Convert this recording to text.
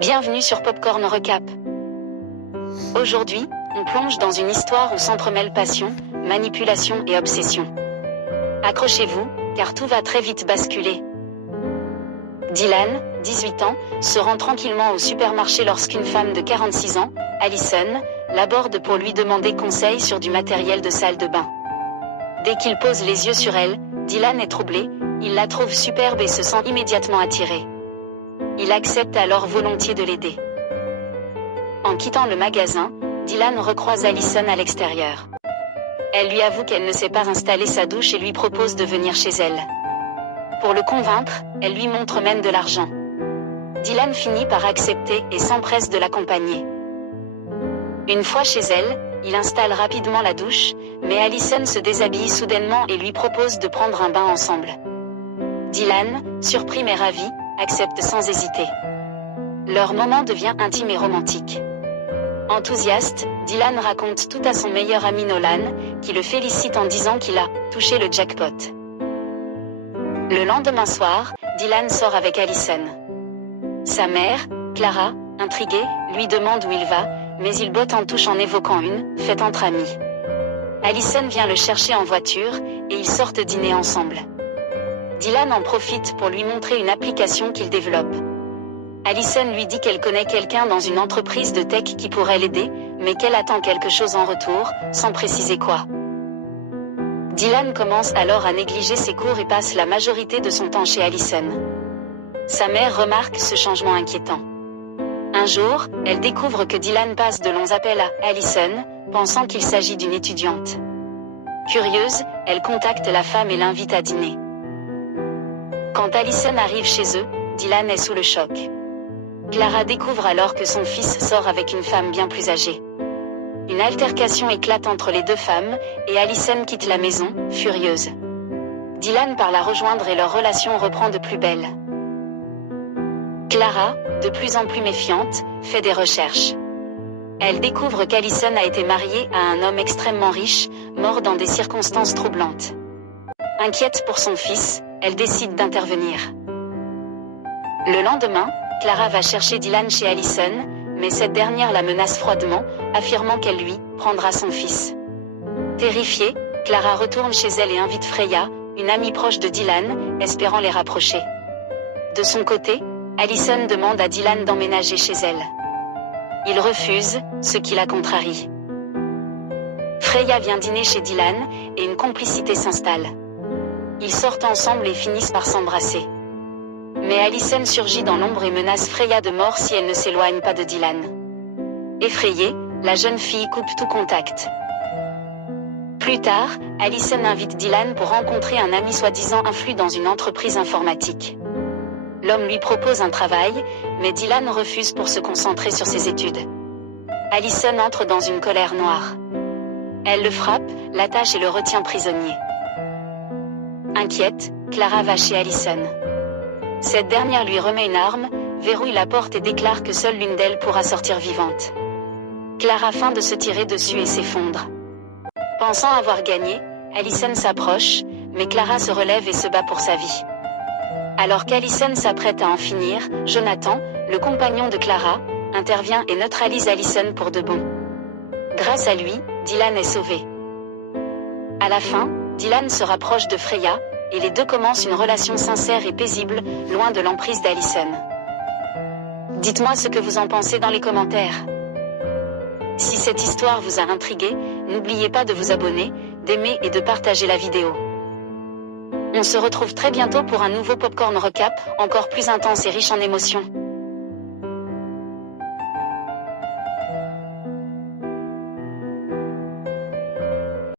Bienvenue sur Popcorn Recap. Aujourd'hui, on plonge dans une histoire où s'entremêlent passion, manipulation et obsession. Accrochez-vous, car tout va très vite basculer. Dylan, 18 ans, se rend tranquillement au supermarché lorsqu'une femme de 46 ans, Allison, l'aborde pour lui demander conseil sur du matériel de salle de bain. Dès qu'il pose les yeux sur elle, Dylan est troublé, il la trouve superbe et se sent immédiatement attiré. Il accepte alors volontiers de l'aider. En quittant le magasin, Dylan recroise Allison à l'extérieur. Elle lui avoue qu'elle ne sait pas installer sa douche et lui propose de venir chez elle. Pour le convaincre, elle lui montre même de l'argent. Dylan finit par accepter et s'empresse de l'accompagner. Une fois chez elle, il installe rapidement la douche, mais Allison se déshabille soudainement et lui propose de prendre un bain ensemble. Dylan, surpris mais ravi, accepte sans hésiter. Leur moment devient intime et romantique. Enthousiaste, Dylan raconte tout à son meilleur ami Nolan, qui le félicite en disant qu'il a touché le jackpot. Le lendemain soir, Dylan sort avec Allison. Sa mère, Clara, intriguée, lui demande où il va, mais il botte en touche en évoquant une fête entre amis. Allison vient le chercher en voiture, et ils sortent dîner ensemble. Dylan en profite pour lui montrer une application qu'il développe. Allison lui dit qu'elle connaît quelqu'un dans une entreprise de tech qui pourrait l'aider, mais qu'elle attend quelque chose en retour, sans préciser quoi. Dylan commence alors à négliger ses cours et passe la majorité de son temps chez Allison. Sa mère remarque ce changement inquiétant. Un jour, elle découvre que Dylan passe de longs appels à Allison, pensant qu'il s'agit d'une étudiante. Curieuse, elle contacte la femme et l'invite à dîner. Quand Allison arrive chez eux, Dylan est sous le choc. Clara découvre alors que son fils sort avec une femme bien plus âgée. Une altercation éclate entre les deux femmes, et Allison quitte la maison, furieuse. Dylan part la rejoindre et leur relation reprend de plus belle. Clara, de plus en plus méfiante, fait des recherches. Elle découvre qu'Allison a été mariée à un homme extrêmement riche, mort dans des circonstances troublantes. Inquiète pour son fils, elle décide d'intervenir. Le lendemain, Clara va chercher Dylan chez Allison, mais cette dernière la menace froidement, affirmant qu'elle lui prendra son fils. Terrifiée, Clara retourne chez elle et invite Freya, une amie proche de Dylan, espérant les rapprocher. De son côté, Allison demande à Dylan d'emménager chez elle. Il refuse, ce qui la contrarie. Freya vient dîner chez Dylan, et une complicité s'installe. Ils sortent ensemble et finissent par s'embrasser. Mais Allison surgit dans l'ombre et menace Freya de mort si elle ne s'éloigne pas de Dylan. Effrayée, la jeune fille coupe tout contact. Plus tard, Allison invite Dylan pour rencontrer un ami soi-disant influent dans une entreprise informatique. L'homme lui propose un travail, mais Dylan refuse pour se concentrer sur ses études. Allison entre dans une colère noire. Elle le frappe, l'attache et le retient prisonnier. Inquiète, Clara va chez Allison. Cette dernière lui remet une arme, verrouille la porte et déclare que seule l'une d'elles pourra sortir vivante. Clara feint de se tirer dessus et s'effondre. Pensant avoir gagné, Allison s'approche, mais Clara se relève et se bat pour sa vie. Alors qu'Allison s'apprête à en finir, Jonathan, le compagnon de Clara, intervient et neutralise Allison pour de bon. Grâce à lui, Dylan est sauvé. À la fin, Dylan se rapproche de Freya, et les deux commencent une relation sincère et paisible, loin de l'emprise d'Allison. Dites-moi ce que vous en pensez dans les commentaires. Si cette histoire vous a intrigué, n'oubliez pas de vous abonner, d'aimer et de partager la vidéo. On se retrouve très bientôt pour un nouveau Popcorn Recap, encore plus intense et riche en émotions.